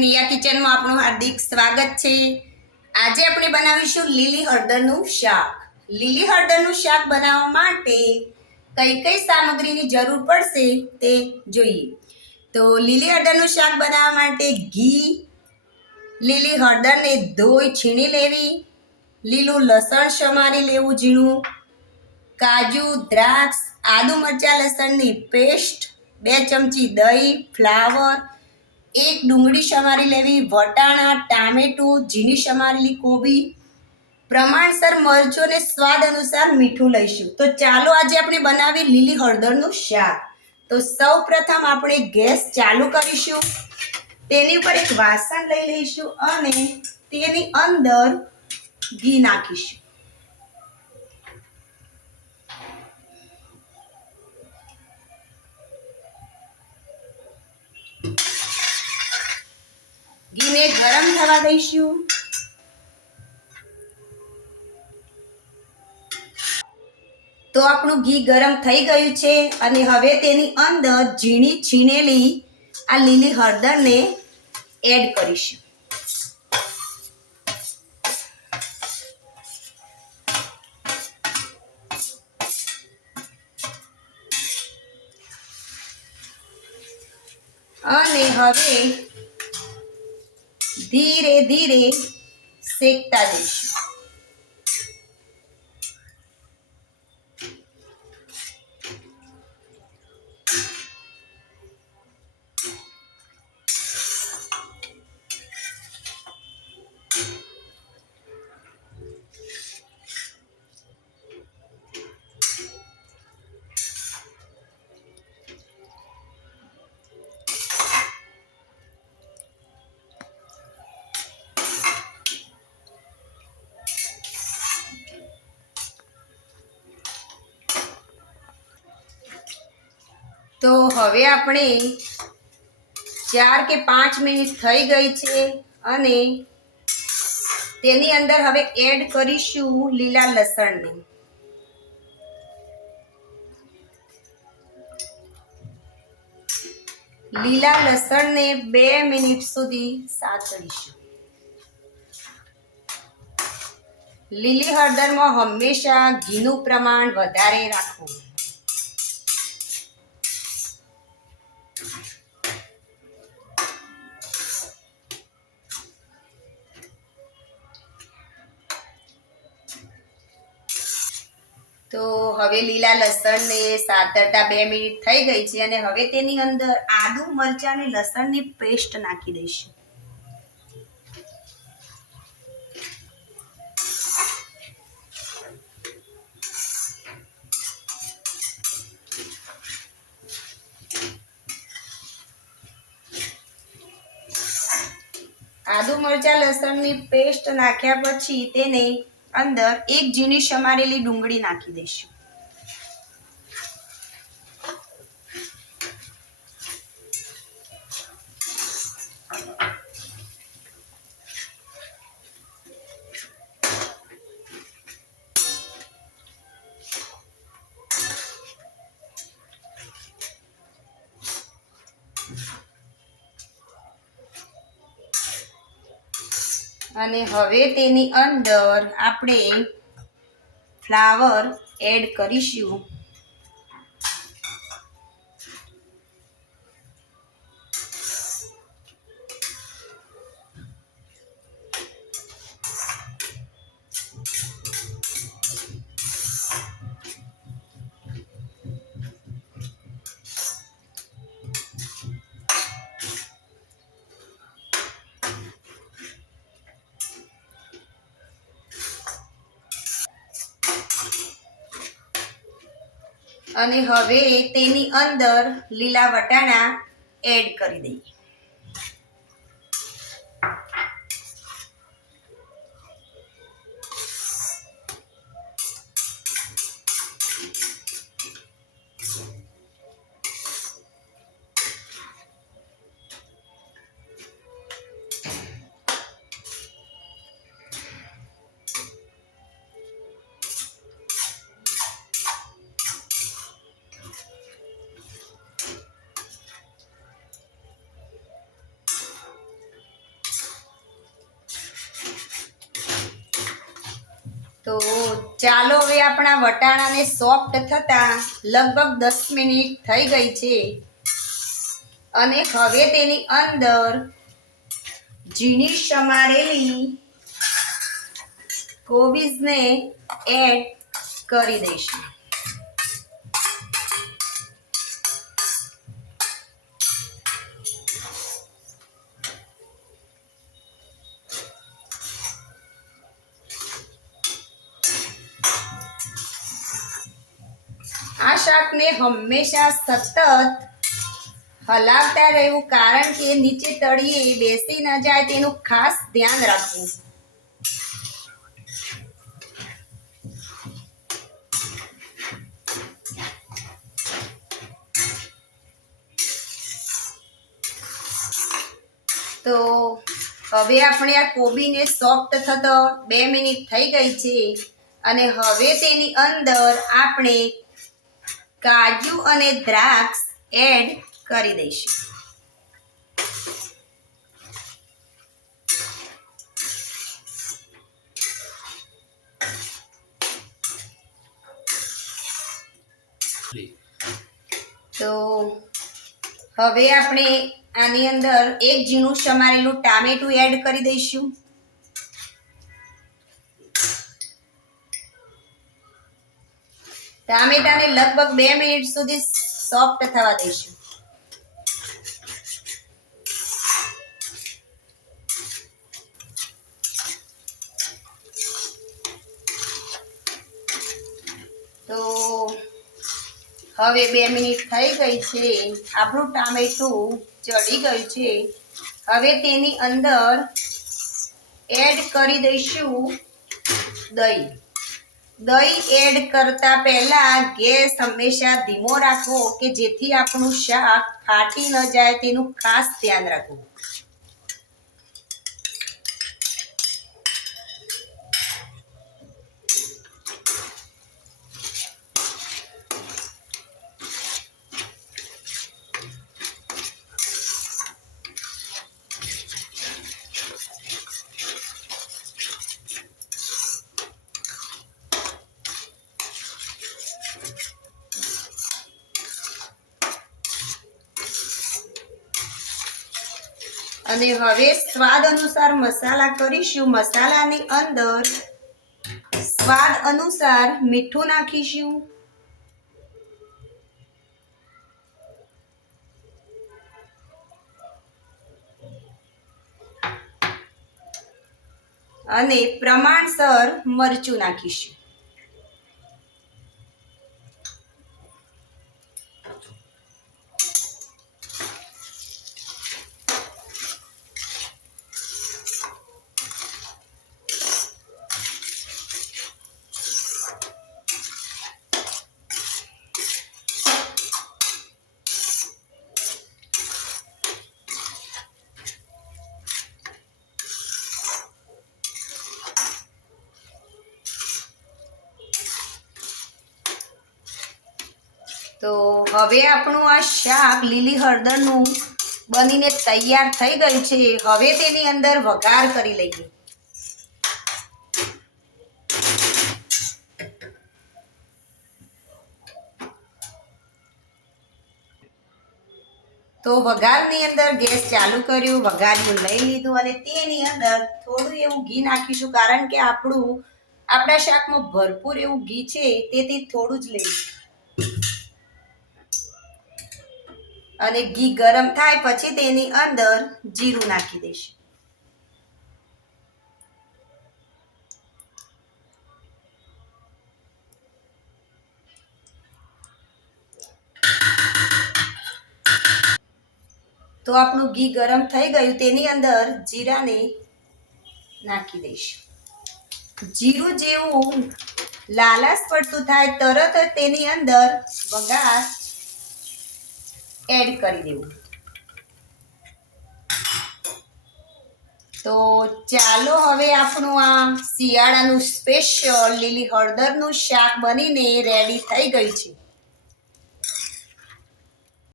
નિયા કિચનમાં આપણું હાર્દિક સ્વાગત છે। આજે આપણે બનાવીશું લીલી હળદરનું શાક। લીલી હળદરનું શાક બનાવવા માટે કઈ કઈ સામગ્રીની જરૂર પડશે તે જોઈએ। તો લીલી હળદરનું શાક બનાવવા માટે ઘી, લીલી હળદરને ધોઈ છીણી લેવી, લીલું લસણ સમારી લેવું ઝીણું, કાજુ, દ્રાક્ષ, આદુ મરચાં લસણની પેસ્ટ, 2 ચમચી દહીં, ફ્લાવર, 1 ડુંગળી સમારી લેવી, વટાણા, ટામેટું, ઝીણી સમારેલી કોબી, પ્રમાણસર મરચું અને સ્વાદ અનુસાર મીઠું લઈશું। તો ચાલો આજે આપણે બનાવી લીલી હળદરનું શાક। તો સૌ પ્રથમ આપણે ગેસ ચાલુ કરીશું, તેની ઉપર એક વાસણ લઈ લઈશું અને તેની અંદર ઘી નાખીશું। ઘીને ગરમ થવા દઈશું। તો આપણું ઘી ગરમ થઈ ગયું છે અને હવે તેની અંદર ઝીણી છીણેલી આ લીલી હળદરને એડ કરીશું। અને હવે ધીરે ધીરે શેકતા જઈશું। તો હવે આપણે 4 કે 5 મિનિટ થઈ ગઈ છે અને તેની અંદર હવે એડ કરીશું લીલા લસણને। લીલા લસણને 2 મિનિટ સુધી સાતળીશું। લીલી હળદરમાં હંમેશા ઘીનું પ્રમાણ વધારે રાખવું। તો હવે લીલા લસણને સાતળતા 2 મિનિટ થઈ ગઈ છે અને હવે તેની અંદર આદુ મરચાં અને લસણની પેસ્ટ નાખી દઈશું। આદુ મરચાં લસણની પેસ્ટ નાખ્યા પછી તેને અંદર 1 ઝીણી સમારેલી ડુંગળી નાખી દઈશું। અને હવે તેની અંદર આપણે ફ્લાવર એડ કરીશું। અને હવે તેની અંદર લીલા વટાણા એડ કરી દઈએ। તો ચાલો હવે આપણા વટાણાને સોફ્ટ થતા લગભગ 10 મિનિટ થઈ ગઈ છે અને હવે તેની અંદર ઝીણી સમારેલી કોબીજને એડ કરી દઈશું. આ શાકને હંમેશા સતત હલાવતા રહેવું, કારણ કે નીચે તળિયે બેસી ન જાય તેનું ખાસ ધ્યાન રાખવું. તો હવે આપણે આ કોબીને સોફ્ટ થતો 2 મિનિટ થઈ ગઈ છે અને હવે તેની અંદર આપણે કાજુ અને દ્રાક્ષ એડ કરી દઈશું. તો હવે આપણે આની અંદર એક ઝીણું સમારેલું ટામેટું એડ કરી દઈશું. ટામેટાને લગભગ 2 મિનિટ સુધી સોફ્ટ થવા દઈશું. તો હવે 2 મિનિટ થઈ ગઈ છે, આપણું ટામેટું ચડી ગયું છે. હવે તેની અંદર એડ કરી દઈશું દહીં. દહીં એડ કરતા પહેલા ગેસ હંમેશા ધીમો રાખવો કે જેથી આપણું શાક ફાટી ન જાય તેનું ખાસ ધ્યાન રાખવું. અને હવે સ્વાદ અનુસાર મસાલા કરીશું. મસાલાની અંદર સ્વાદ અનુસાર મીઠું નાખીશું, અને પ્રમાણસર મરચું નાખીશું. તો હવે આપણું આ શાક લીલી હળદરનું બનીને તૈયાર થઈ ગયું છે. હવે તેની અંદર વઘાર કરી લઈએ. તો વઘારની અંદર ગેસ ચાલુ કર્યું, વઘાર્યું લઈ લીધું અને તેની અંદર થોડું એવું ઘી નાખીશું, કારણ કે આપણા શાકમાં ભરપૂર એવું ઘી છે, તેથી થોડું જ લઈશું. અને ઘી ગરમ થાય પછી તેની અંદર જીરું નાખી દઈશું. તો આપણું ઘી ગરમ થઈ ગયું, તેની અંદર જીરાને નાખી દઈશું. જીરું જેવું લાલાશ પડતું થાય તરત જ તેની અંદર વઘાર એડ કરી દેવું. તો ચાલો હવે આપણું આ શિયાળાનું સ્પેશિયલ લીલી હળદરનું શાક બનીને રેડી થઈ ગયું છે.